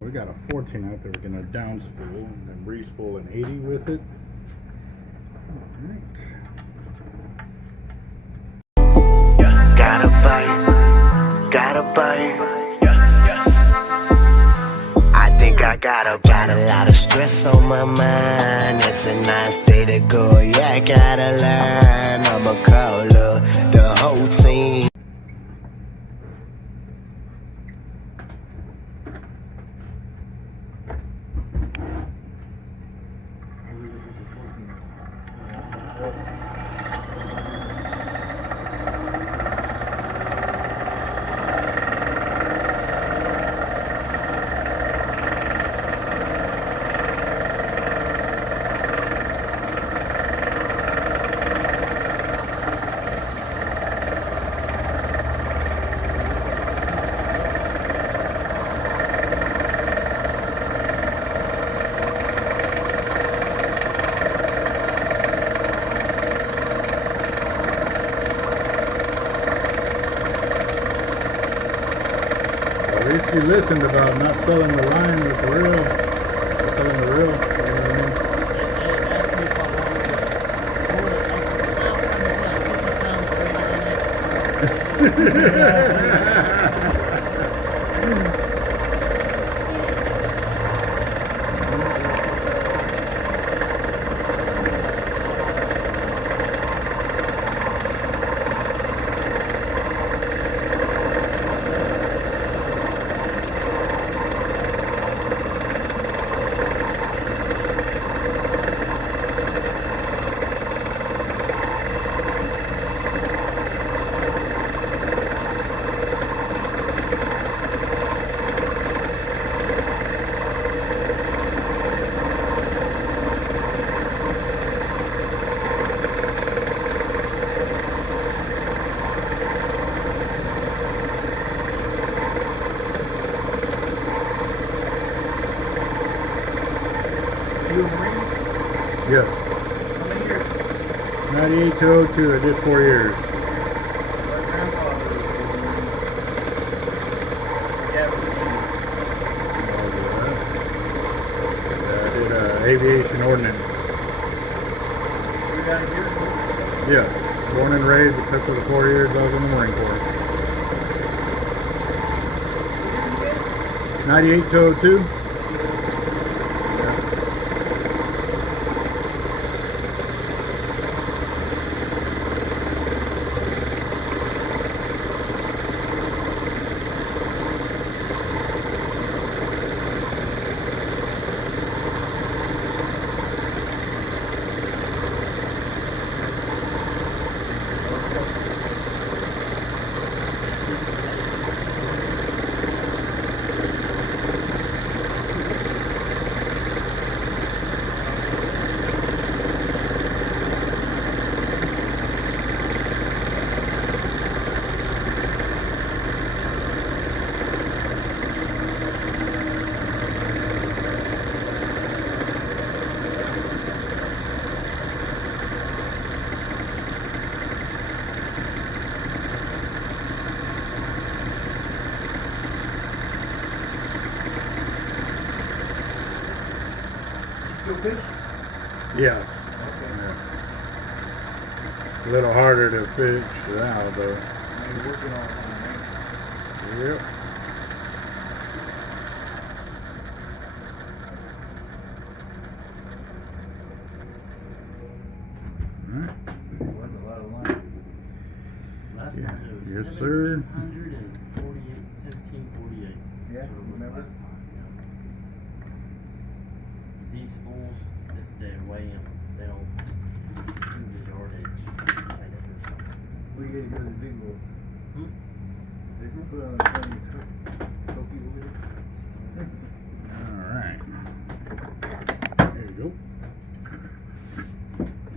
We got a 14 out there. We're gonna down spool and then re-spool an 80 with it. Alright. Gotta bite. I think I got a lot of stress on my mind. It's a nice day to go. Yeah, I got a line. I'ma call the whole team. At least you listened about not selling the line with the reel. Selling the reel. Yes. How many years? 98 to 02, I did 4 years. My grandfather was I did aviation ordnance. You got it here? Yes. Born and raised, except for the 4 years I was in the Marine Corps. 98 to 02. Fish? Yes. Okay. Yeah. A little harder to fish now, but. You're working on it. Yep. Alright. That's a lot of line. Last Yeah. time it was Yes, sir. 1748. Yeah, So it was remember? last time, yeah. These spools, they weigh them, they don't do the yardage like it or something. We gotta go to the big one. Hmm? They can put on a funny cookie with it. Alright. There you go.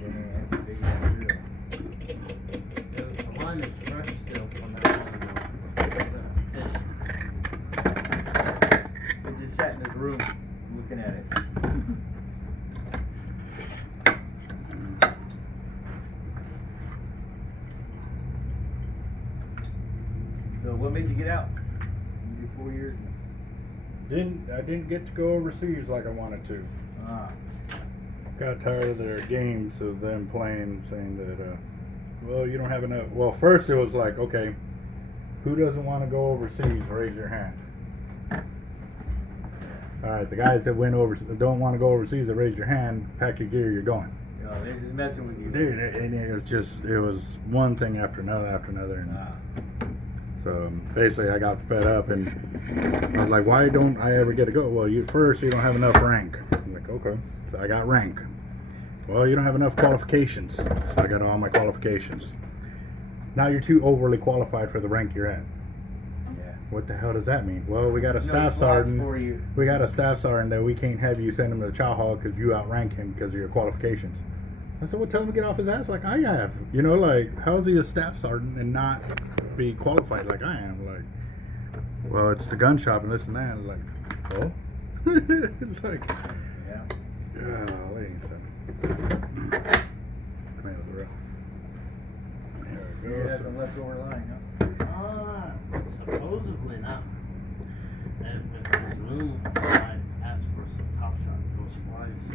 Yeah, that's a big ass reel. The line is fresh still from that time ago. It just sat in this room looking at it. So what made you get out? You did 4 years. I didn't get to go overseas like I wanted to. Got tired of their games of them playing, saying that, well, you don't have enough. Well, first it was like, okay, who doesn't want to go overseas? Raise your hand. All right, the guys that don't want to go overseas, that raise your hand. Pack your gear, you're going. You know, they're just messing with you. Dude, it was one thing after another and so basically I got fed up and I was like, why don't I ever get to go? Well, you don't have enough rank. I'm like, okay, so I got rank. Well, you don't have enough qualifications. So I got all my qualifications. Now you're too overly qualified for the rank you're at. Yeah. What the hell does that mean? Well, we got a staff sergeant. We got a staff sergeant that we can't have you send him to the chow hall because you outrank him because of your qualifications. I said, well, tell him to get off his ass like I have. You know, like, how is he a staff sergeant and not be qualified like I am? Like, well, it's the gun shop and this and that. Like, oh? It's like, yeah. Golly. Man, it's real. There it You goes. had some leftover line, huh? Supposedly not. If there's room, I asked for some Top Shot Go supplies. I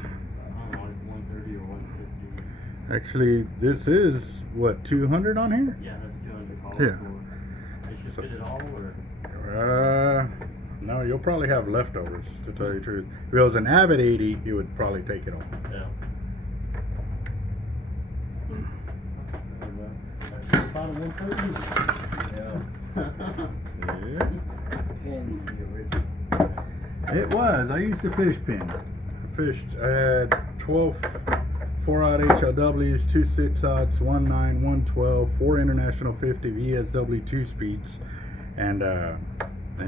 don't know, like 130 or 150. Actually, this is, what, 200 on here? Yeah, that's 200 calls Yeah. for. They should fit it all, or? No, you'll probably have leftovers, to tell you the truth. If it was an Avet 80, you would probably take it all. Yeah. Bottom 130. Yeah. Penn, the original. It was. I used to fish pin. I had 12 4-aught HLWs, 2 6-aughts, 1 9, 1 12, 4 International 50 VSW 2-speeds, and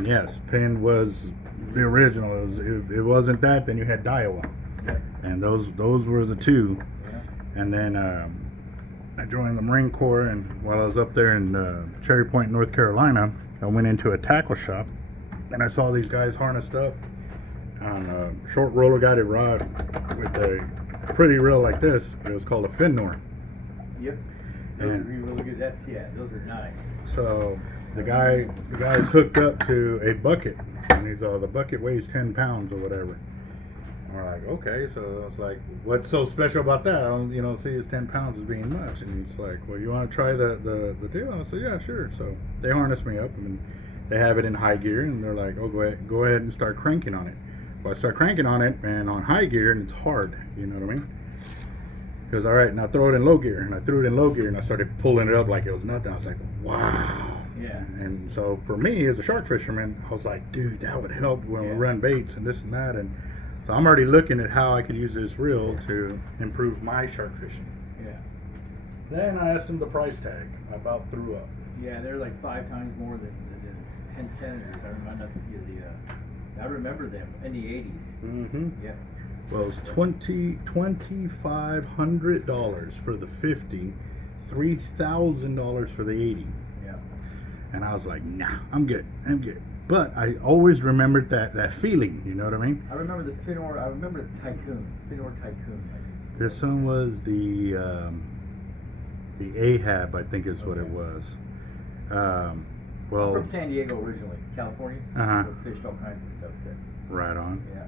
yes, pin was the original. It wasn't that. Then you had Daiwa, and those were the two. Yeah. And then I joined the Marine Corps, and while I was up there in Cherry Point, North Carolina, I went into a tackle shop, and I saw these guys harnessed up on a short roller guided rod with a pretty reel like this. It was called a Finnor. Yep. Those And- are really good. Those are nice. So the guy's hooked up to a bucket, and he's the bucket weighs 10 pounds or whatever. And we're like, okay, so I was like, what's so special about that? I don't, see his 10 pounds as being much. And he's like, well, you want to try the deal? I said, yeah, sure. So they harness me up, and they have it in high gear, and they're like, oh, go ahead and start cranking on it. Well, I start cranking on it, and on high gear, and it's hard, you know what I mean? Because, all right, now throw it in low gear. And I threw it in low gear, and I started pulling it up like it was nothing. I was like, wow. Yeah. And so for me, as a shark fisherman, I was like, dude, that would help when we run baits and this and that. And so I'm already looking at how I could use this reel to improve my shark fishing. Yeah. Then I asked him the price tag. I about threw up. Yeah, they're like 5 times more than Penn Senators. I remember them in the 80s. Mm-hmm. Yeah. Well, it was $2,500 for the 50, $3,000 for the 80. Yeah. And I was like, nah, I'm good. But I always remembered that feeling, you know what I mean? I remember the Finnor. I remember the Tycoon. Finnor Tycoon. This one was the Ahab, I think is what it was. Well, I'm from San Diego originally, California. Uh-huh. So fished all kinds of stuff there. right on. Yeah.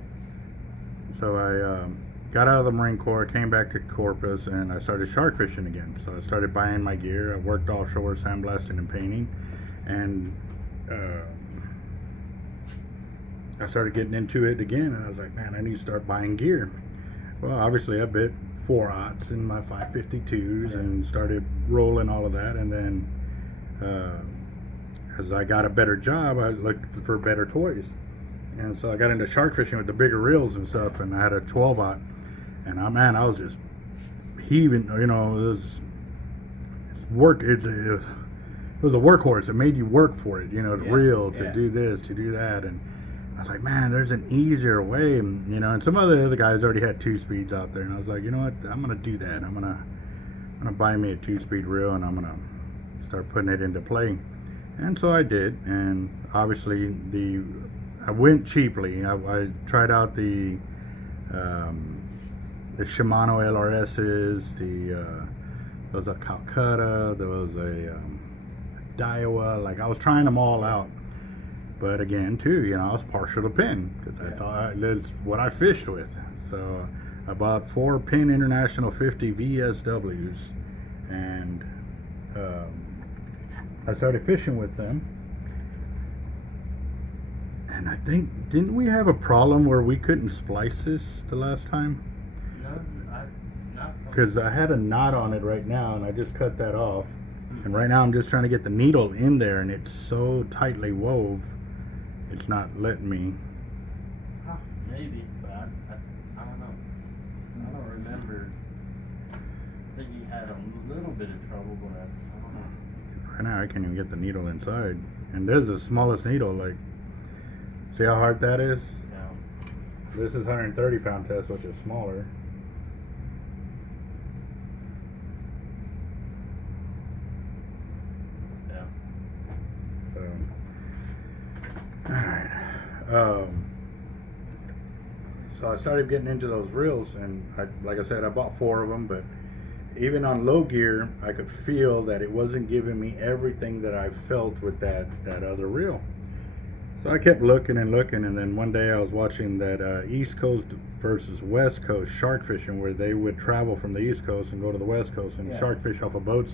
So I got out of the Marine Corps, came back to Corpus, and I started shark fishing again. So I started buying my gear. I worked offshore, sandblasting and painting, and I started getting into it again. And I was like, man, I need to start buying gear. Well, obviously I bit 4-aughts in my 552s and started rolling all of that. And then as I got a better job, I looked for better toys. And so I got into shark fishing with the bigger reels and stuff, and I had a 12-aught, and I was just heaving, it was work. It was a workhorse. It made you work for it, to reel, to do this, to do that, and I was like, man, there's an easier way, and some of the other guys already had 2-speeds out there, and I was like, you know what, I'm gonna do that. I'm gonna buy me a 2-speed reel, and I'm gonna start putting it into play, and so I did, and obviously I went cheaply. I tried out the Shimano LRSs, there was a Calcutta, there was a Daiwa. Like, I was trying them all out, But again, too, you know, I was partial to Penn because I thought that's what I fished with. So I bought 4 Penn International 50 VSWs, and I started fishing with them. And I think, didn't we have a problem where we couldn't splice this the last time? No, not. Because I had a knot on it right now, and I just cut that off. And right now I'm just trying to get the needle in there, and it's so tightly wove, it's not letting me. Huh, maybe, but I don't know. I don't remember. I think you had a little bit of trouble, but I don't know. Right now I can't even get the needle inside. And this is the smallest needle, like, see how hard that is? Yeah. This is 130 pound test, which is smaller. Yeah. Alright. So I started getting into those reels, and like I said, I bought 4 of them, but even on low gear, I could feel that it wasn't giving me everything that I felt with that other reel. So I kept looking and looking, and then one day I was watching that East Coast versus West Coast shark fishing, where they would travel from the East Coast and go to the West Coast and shark fish off of boats.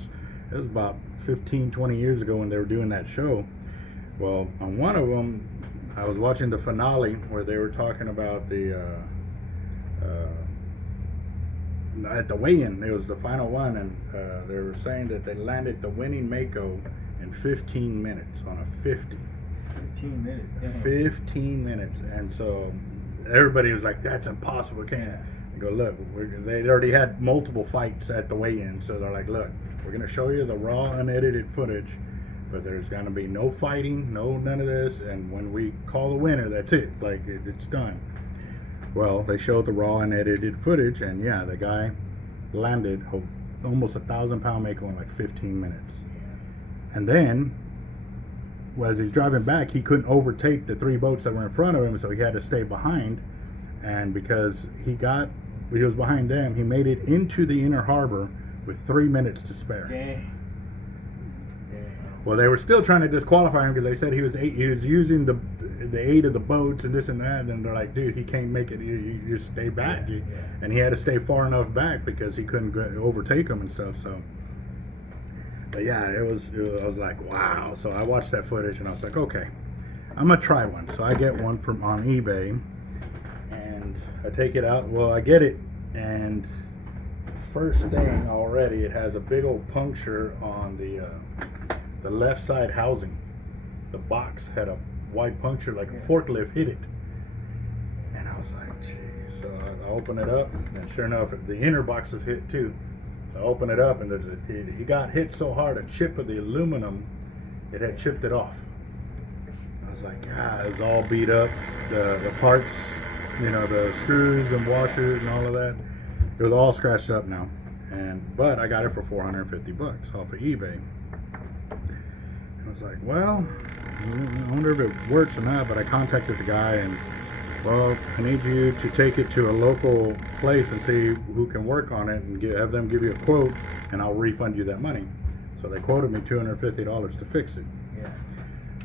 It was about 15-20 years ago when they were doing that show. Well, on one of them, I was watching the finale where they were talking about the at the weigh-in. It was the final one, and they were saying that they landed the winning Mako in 15 minutes on a 50. 15 minutes. Damn. 15 minutes, and so everybody was like, "That's impossible, can't." I go, "Look, they already had multiple fights at the weigh-in, so they're like, look, we're gonna show you the raw, unedited footage, but there's gonna be no fighting, none of this, and when we call the winner, that's it. Like it's done." Well, they showed the raw and edited footage, and yeah, the guy landed almost 1,000 pound Mako in like 15 minutes, and then. Well, as he's driving back, he couldn't overtake the 3 boats that were in front of him, so he had to stay behind. And because he was behind them, he made it into the inner harbor with 3 minutes to spare. Dang. Well, they were still trying to disqualify him because they said he was using the 8 of the boats and this and that, and they're like, dude, he can't make it. You just stay back. And he had to stay far enough back because he couldn't overtake him and stuff. So. But yeah, I was like, wow. So I watched that footage and I was like, okay, I'm gonna try one. So I get one from on eBay, and I take it out. Well, I get it, and first thing already, it has a big old puncture on the left side housing. The box had a wide puncture, like a forklift hit it. And I was like, geez. So I open it up, and sure enough, the inner box is hit too. I open it up, and he got hit so hard, a chip of the aluminum, it had chipped it off. I was like, God, it was all beat up. The parts, you know, the screws and washers and all of that, it was all scratched up now. But I got it for $450 off of eBay. I was like, well, I wonder if it works or not. But I contacted the guy, and well, I need you to take it to a local place and see who can work on it, and have them give you a quote, and I'll refund you that money. So they quoted me $250 to fix it. Yeah.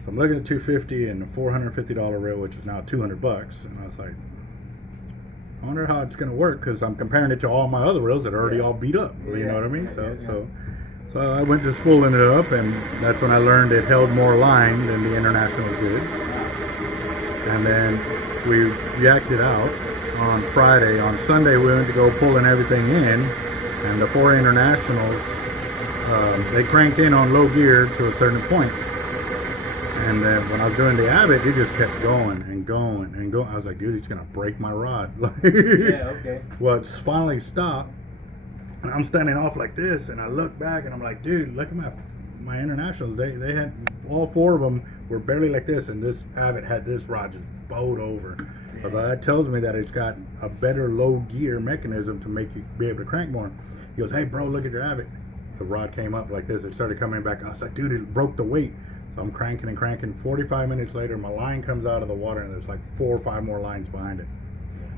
So I'm looking at $250 and a $450 reel, which is now $200. And I was like, I wonder how it's going to work, because I'm comparing it to all my other reels that are already all beat up. You know what I mean? So I went to spooling it up, and that's when I learned it held more line than the International did. And then we yacked it out on Friday. On Sunday, we went to go pulling everything in, and the 4 Internationals, they cranked in on low gear to a certain point. And then when I was doing the Avet, it just kept going and going and going. I was like, dude, it's gonna break my rod. Okay. Well, it's finally stopped, and I'm standing off like this, and I look back, and I'm like, dude, look at my Internationals. They had, all 4 of them were barely like this, and this Avet had this rod just bowed over. So that tells me that it's got a better low gear mechanism to make you be able to crank more. He goes, hey bro, look at your Avet. The rod came up like this. It started coming back. I was like, dude, it broke the weight. So I'm cranking and cranking. 45 minutes later, my line comes out of the water, and there's like 4 or 5 more lines behind it.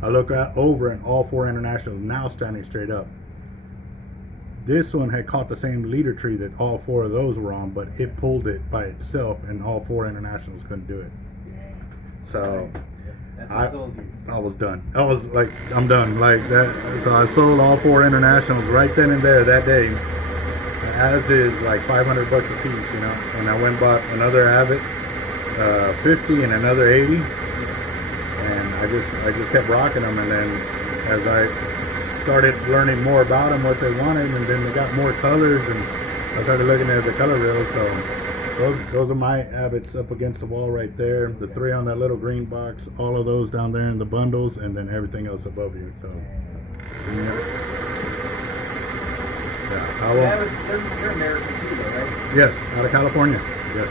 I look over, and all 4 Internationals now standing straight up. This one had caught the same leader tree that all 4 of those were on, but it pulled it by itself, and all 4 Internationals couldn't do it. So That's what sold you. I was done. I was like, I'm done. Like that. So I sold all 4 internationals right then and there that day. As is like $500 a piece, you know. And I went and bought another Avet 50 and another 80. And I just kept rocking them. And then as I started learning more about them, what they wanted, and then they got more colors, and I started looking at the color reels. So those are my Avets up against the wall right there. The 3 on that little green box, all of those down there in the bundles, and then everything else above you. So yeah, I will. You're American too, though, right? Yes, out of California. Yes.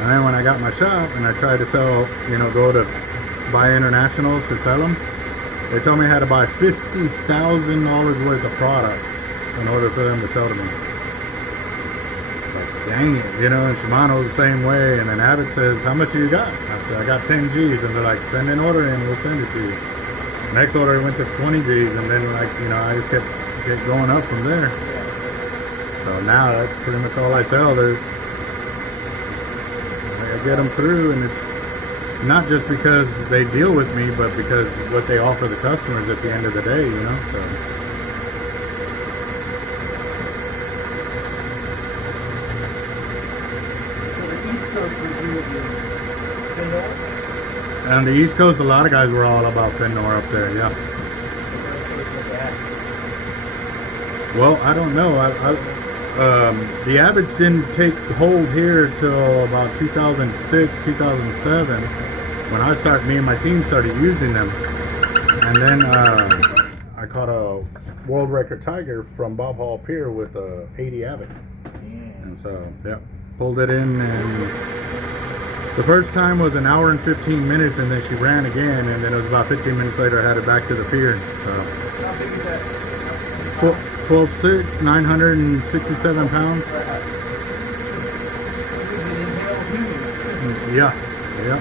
And then when I got my shop and I tried to sell, you know, go to buy internationals to sell them, they told me I had to buy $50,000 worth of product in order for them to sell to me. Like, dang it, you know, and Shimano's the same way. And then Avet says, how much do you got? I said, I got 10 G's. And they're like, send an order in, we'll send it to you. Next order went to 20 G's, and then, like, you know, I just kept going up from there. So now that's pretty much all I sell. I get them through, and it's not just because they deal with me, but because what they offer the customers at the end of the day, you know. So. On the East Coast, a lot of guys were all about Fenor up there, yeah. Well, I don't know. The Avets didn't take hold here till about 2006, 2007, when me and my team started using them. And then I caught a world record tiger from Bob Hall Pier with a 80 Avet. And so, yeah, pulled it in, and the first time was an hour and 15 minutes, and then she ran again, and then it was about 15 minutes later I had it back to the pier. So. How big is that? 12.6, 967 pounds. Yeah, yeah.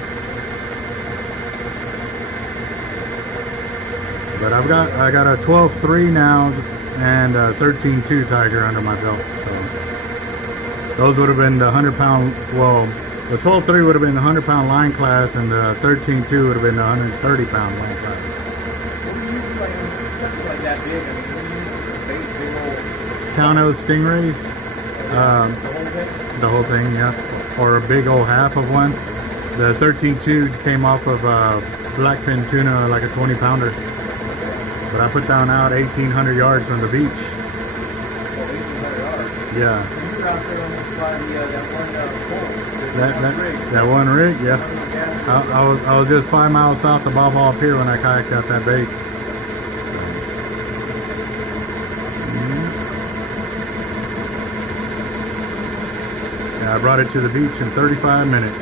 But I got a 12.3 now and a 13.2 tiger under my belt. So those would have been the 100-pound. Well, the 12.3 would have been the 100-pound line class, and the 13.2 would have been the 130-pound line class. What do you use like that big? I mean, big old. Count stingrays. The whole thing? The whole thing, yeah. Or a big old half of one. The 13.2 came off of blackfin tuna, like a 20-pounder. But I put down out 1,800 yards from the beach. Oh, 1,800 yards? Yeah. So you were out there almost flying That one rig, yeah. I was just 5 miles south of Bob Hall Pier when I kayaked out that bait. I brought it to the beach in 35 minutes.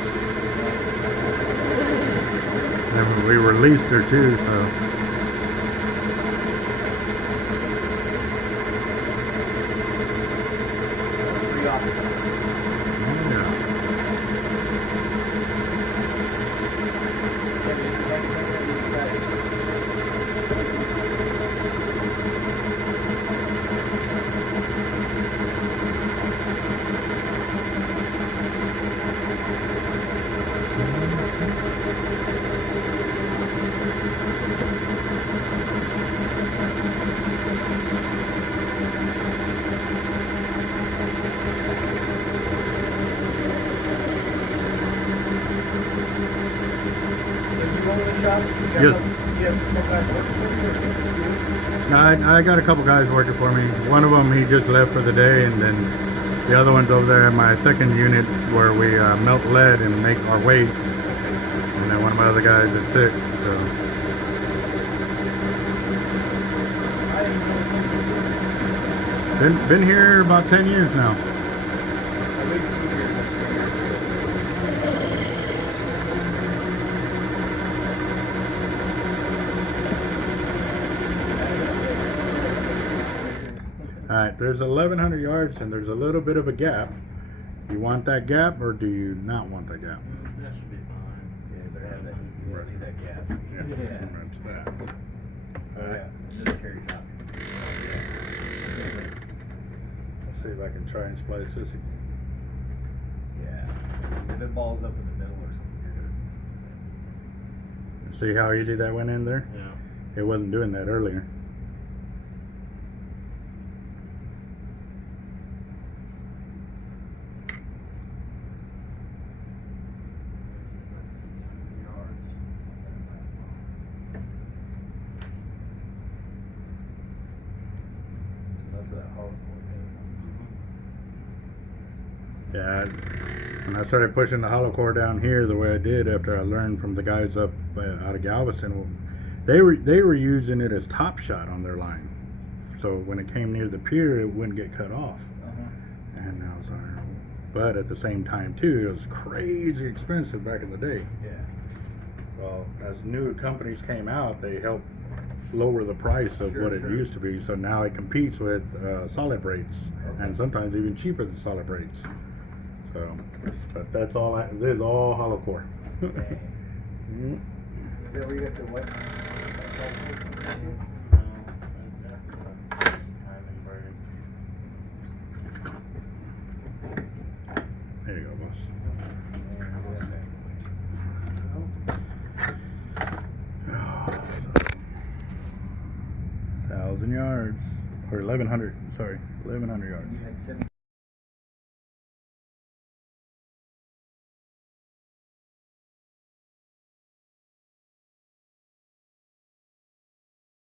And we released her too, so. Yes. I got a couple guys working for me. One of them, he just left for the day, and then the other one's over there in my second unit where we melt lead and make our weights. And then one of my other guys is sick, so. Been here about 10 years now. Alright, there's 1,100 yards and there's a little bit of a gap. You want that gap or do you not want that gap? That should be fine. Yeah, better have that. You need that gap. Yeah. Right to that. Alright. Just carry top. Let's see if I can try and splice this. Yeah. if it balls up in the middle or something, you're good. See how easy that went in there? Yeah. It wasn't doing that earlier. That's what that hollow core Yeah, when I started pushing the hollow core down here the way I did after I learned from the guys up out of Galveston, they were using it as top shot on their line. So when it came near the pier, it wouldn't get cut off. And I was like, but at the same time too, it was crazy expensive back in the day. Yeah. Well, as new companies came out, they helped lower the price of Sure, what it sure. used to be. So now it competes with solid braids, and sometimes even cheaper than solid braids. So, but that's all. This is all hollow core. Dang. Is that where you got the what? There you go, boss. 1,000 yards, or 1,100. Sorry, 1,100 yards. You had 70